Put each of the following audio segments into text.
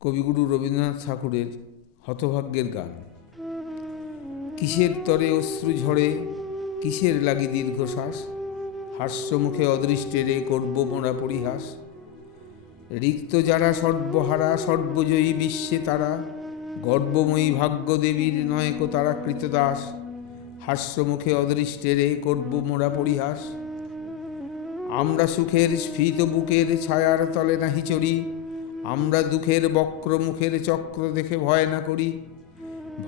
কবিগুরু রবীন্দ্রনাথ ঠাকুরের হতভাগ্যের গান। কিসের তরে অশ্রু ঝরে, কিসের লাগি দীর্ঘশ্বাস? হাস্যমুখে অদৃষ্টেরে করব মোরা পরিহাস। রিক্ত যারা সর্বহারা, সর্বজয়ী বিশ্বে তারা, গর্বময়ী ভাগ্যদেবীর নয়কো তারা কৃতদাস। হাস্যমুখে অদৃষ্টেরে করব মোরা পরিহাস। আমরা সুখের স্ফীত বুকের ছায়ার তলে নাহি চড়ি আমরা দুঃখের বক্র মুখের চক্র দেখে ভয় না করি।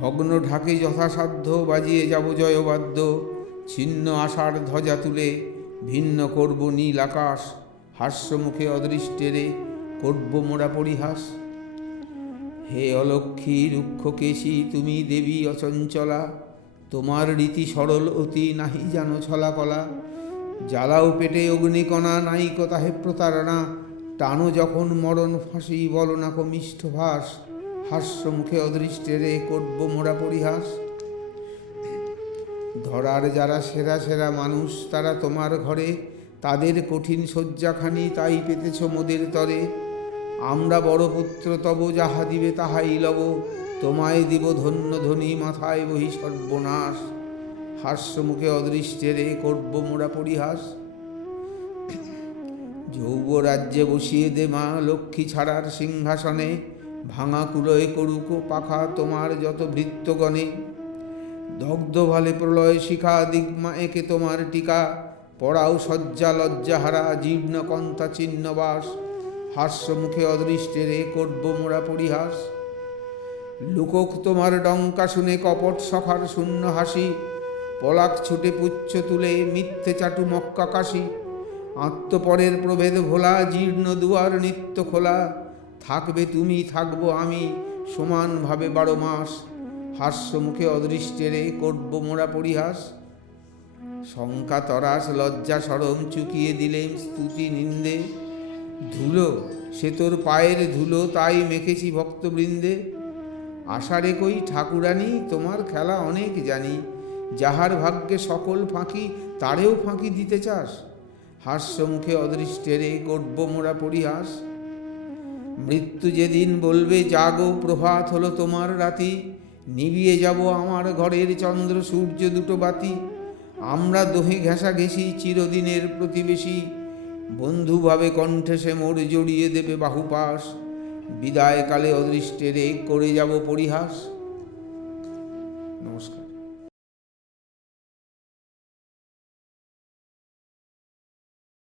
ভগ্ন ঢাকে যথাসাধ্য বাজিয়ে যাব জয়বাদ্য। ছিন্ন আশার ধ্বজা তুলে ভিন্ন করব নীল আকাশ। হাস্যমুখে অদৃষ্টেরে করব মোরা পরিহাস। হে অলক্ষী রুক্ষকেশী তুমি দেবী অচঞ্চলা। তোমার রীতি সরল, অতি নাহি জানো ছলাকলা। জ্বালাও পেটে অগ্নিকণা নাই কথা হে প্রতারণা। টানো যখন মরণ ফাঁসি, বলো না কমিষ্ঠ ভাস, হাস্য মুখে অদৃষ্টেরে করব মোরা পরিহাস। ধরার যারা সেরা সেরা মানুষ, তারা তোমার ঘরে, তাদের কঠিন শয্যাখানি তাই পেতেছ মোদের তরে। আমরা বড় পুত্র, তব যাহা দিবে তাহাই লব, তোমায় দিব ধন্য ধনী মাথায় বহি সর্বনাশ। হাস্যমুখে অদৃষ্টেরে করব মোরা পরিহাস। যৌব রাজ্যে বসিয়ে দে মা লক্ষ্মী ছাড়ার সিংহাসনে। ভাঙা কুলয় করুক পাখা তোমার যত ভৃত্যগণে। দগ্ধ ভালে প্রলয় শিখা দিগ্মা একে তোমার টিকা। পড়াও শয্যা লজ্জাহারা জীর্ণ কন্তা চিহ্নবাস অদৃষ্টের এ করব মোরা পরিহাস। লোকক তোমার ডঙ্কা শুনে কপট সখার শূন্য হাসি। পলাক ছুটে পুচ্ছ তুলে মিথ্যে চাটু মক্কা কাশি আত্মপরের প্রভেদ ভোলা, জীর্ণ দুয়ার নিত্য খোলা। থাকবে তুমি, থাকব আমি, সমানভাবে বারো মাস। হাস্যমুখে অদৃষ্টেরে করব মোরা পরিহাস। শঙ্কা, তরাস, লজ্জা, সরম চুকিয়ে দিলেন স্তুতি, নিন্দে। ধুলো, সে তোর পায়ের ধুলো, তাই মেখেছি ভক্তবৃন্দে। আষাঢ়ে কই, ঠাকুরানি, তোমার খেলা অনেক জানি। যাহার ভাগ্যে সকল ফাঁকি, তারেও ফাঁকি দিতে চাস। হাস্যমুখে অদৃষ্টেরে করব মোরা পরিহাস। মৃত্যু যেদিন বলবে, জাগো, প্রভাত হলো তোমার রাতি। নিবিয়ে যাব আমার ঘরের চন্দ্র, সূর্য দুটো বাতি। আমরা দোহে ঘেঁষা ঘেঁষি, চিরদিনের প্রতিবেশী। বন্ধুভাবে কণ্ঠে সে মোর জড়িয়ে দেবে বাহুপাস বিদায়কালে অদৃষ্টেরে করে যাব পরিহাস। নমস্কার।